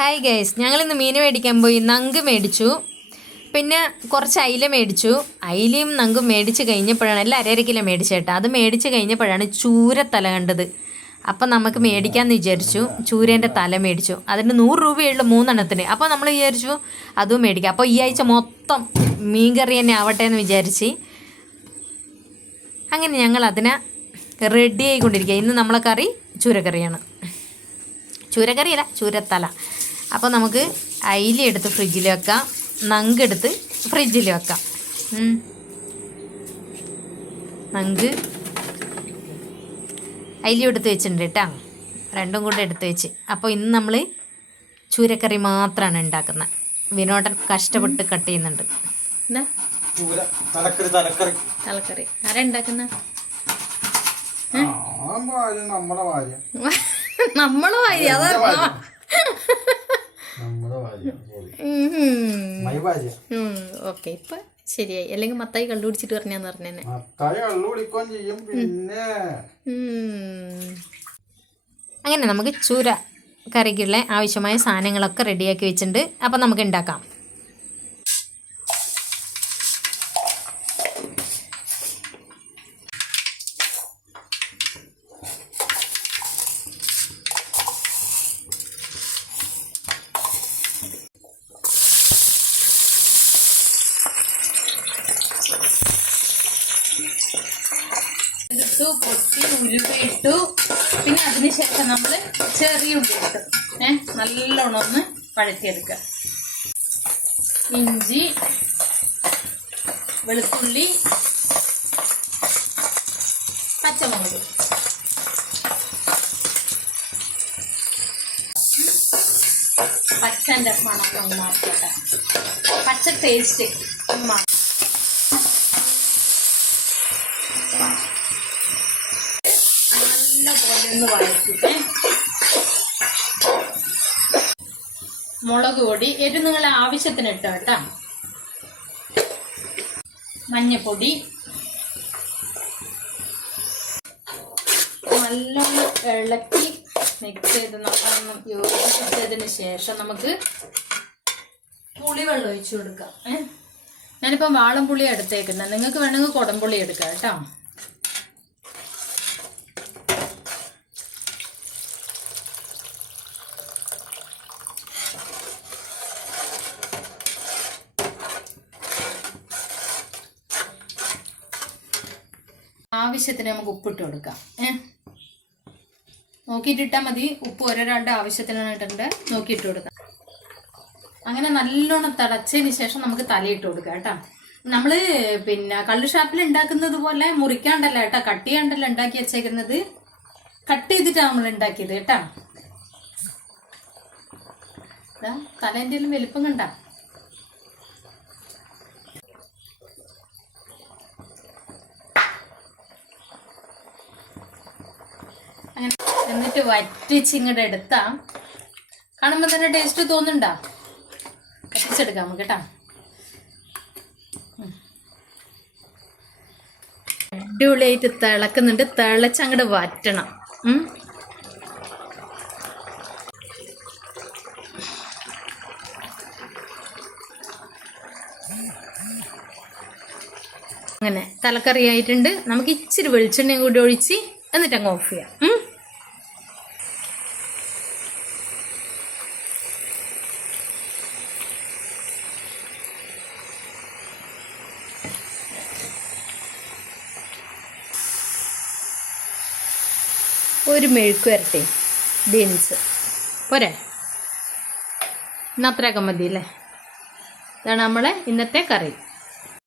Hi guys, ഞങ്ങളിന്ന് മീൻ മേടിക്കാൻ പോയി. നങ്ക് മേടിച്ചു, പിന്നെ കുറച്ച് അയില മേടിച്ചു. അയിലയും നങ്കും മേടിച്ച് കഴിഞ്ഞപ്പോഴാണ്, എല്ലാം അര കിലോ മേടിച്ചേട്ടാ. അത് മേടിച്ച് കഴിഞ്ഞപ്പോഴാണ് ചൂരത്തല കണ്ടത്. അപ്പം നമുക്ക് മേടിക്കാമെന്ന് വിചാരിച്ചു. ചൂരേൻ്റെ തല മേടിച്ചു. അതിന് 100 രൂപയുള്ളൂ 3 അപ്പോൾ നമ്മൾ വിചാരിച്ചു അതും മേടിക്കാം. അപ്പോൾ ഈ ആഴ്ച മൊത്തം മീൻ കറി തന്നെ ആവട്ടെ എന്ന് വിചാരിച്ച് അങ്ങനെ ഞങ്ങൾ അതിനെ റെഡി ആയിക്കൊണ്ടിരിക്കുക. ഇന്ന് നമ്മളെ കറി ചൂരക്കറിയാണ്. ചൂരക്കറിയല്ല, ചൂരത്തല. അപ്പോൾ നമുക്ക് അയില എടുത്ത് ഫ്രിഡ്ജിൽ വെക്കാം, നങ്കെടുത്ത് ഫ്രിഡ്ജിൽ വെക്കാം. നങ്ക് അയില എടുത്ത് വെച്ചിട്ടുണ്ട് കേട്ടോ, രണ്ടും കൂടെ എടുത്ത് വെച്ച്. അപ്പോൾ ഇന്ന് നമ്മൾ ചൂരക്കറി മാത്രമാണ് ഉണ്ടാക്കുന്നത്. വിനോദൻ കഷ്ടപ്പെട്ട് കട്ട് ചെയ്യുന്നുണ്ട്. എന്താ തലക്കറി ആരാ ഉണ്ടാക്കുന്ന? നമ്മളെ ഭാര്യ. ഓക്കെ, ഇപ്പൊ ശരിയായി. അല്ലെങ്കിൽ മത്തായി കള്ളുപിടിച്ചിട്ട് പറഞ്ഞാന്ന് പറഞ്ഞേനെ. അങ്ങനെ നമുക്ക് ചൂര കറിക്കുള്ള ആവശ്യമായ സാധനങ്ങളൊക്കെ റെഡിയാക്കി വെച്ചിട്ടുണ്ട്. അപ്പം നമുക്ക് ഉണ്ടാക്കാം. പൊട്ടി ഉലുവ ഇട്ടു. പിന്നെ അതിനുശേഷം നമ്മൾ ചെറിയ ഉള്ളി ഇട്ടു. നല്ലോണം ഒന്ന് വഴറ്റിയെടുക്കുക. ഇഞ്ചി, വെളുത്തുള്ളി, പച്ചമുളക്, പച്ചൻ്റെ മണം ഒന്ന് മാറ്റട്ടെ. പച്ച ടേസ്റ്റ് മാറ്റും. ഒന്ന് വഴറ്റിട്ട് മുളക് പൊടി എരിവ് നിങ്ങളെ ആവശ്യത്തിന് ഇട്ടോ കേട്ടോ. മഞ്ഞപ്പൊടി നല്ലോണം ഇളക്കി മിക്സ് ചെയ്ത് നല്ലോണം യോജിപ്പിച്ചതിന് ശേഷം നമുക്ക് പുളിവെള്ളം ഒഴിച്ചു കൊടുക്കാം. ഞാനിപ്പം വാളംപുളി എടുത്തേക്കുന്നത്, നിങ്ങൾക്ക് വേണമെങ്കിൽ കുടംപുളി എടുക്കാം കേട്ടോ. ആവശ്യത്തിന് നമുക്ക് ഉപ്പിട്ട് കൊടുക്കാം. നോക്കിയിട്ടിട്ടാൽ മതി. ഉപ്പ് ഓരോരാളുടെ ആവശ്യത്തിനാണ് ഇട്ടുണ്ട്, നോക്കിയിട്ട് കൊടുക്കാം. അങ്ങനെ നല്ലോണം തിളച്ചതിന് ശേഷം നമുക്ക് തലയിട്ട് കൊടുക്കാം കേട്ടോ. നമ്മൾ പിന്നെ കള്ളുഷാപ്പിൽ ഉണ്ടാക്കുന്നത് പോലെ മുറിക്കാണ്ടല്ല കേട്ടോ, കട്ട് ചെയ്യാണ്ടല്ല ഉണ്ടാക്കി വെച്ചേക്കുന്നത്. കട്ട് ചെയ്തിട്ടാണ് നമ്മൾ ഉണ്ടാക്കിയത് കേട്ടോ. തലേൻ്റെ വലിപ്പം കണ്ട. അങ്ങനെ എന്നിട്ട് വറ്റിച്ച് ഇങ്ങോട്ട് എടുത്താ കാണുമ്പോൾ തന്നെ ടേസ്റ്റ് തോന്നുന്നുണ്ടോ? വറ്റിച്ചെടുക്കാം നമുക്ക് കേട്ടോ. അടിപൊളിയായിട്ട് തിളക്കുന്നുണ്ട്. തിളച്ചങ്ങോട്ട് വറ്റണം. അങ്ങനെ തലക്കറി ആയിട്ടുണ്ട്. നമുക്ക് ഇച്ചിരി വെളിച്ചെണ്ണയും കൂടി ഒഴിച്ച് എന്നിട്ട് അങ്ങ് ഓഫ് ചെയ്യാം. ഒരു മെഴുക്ക് വരട്ടെ, ബീൻസ് പോരെ, ഇന്ന് അത്രയൊക്കെ മതി അല്ലേ. ഇതാണ് നമ്മളെ ഇന്നത്തെ കറി.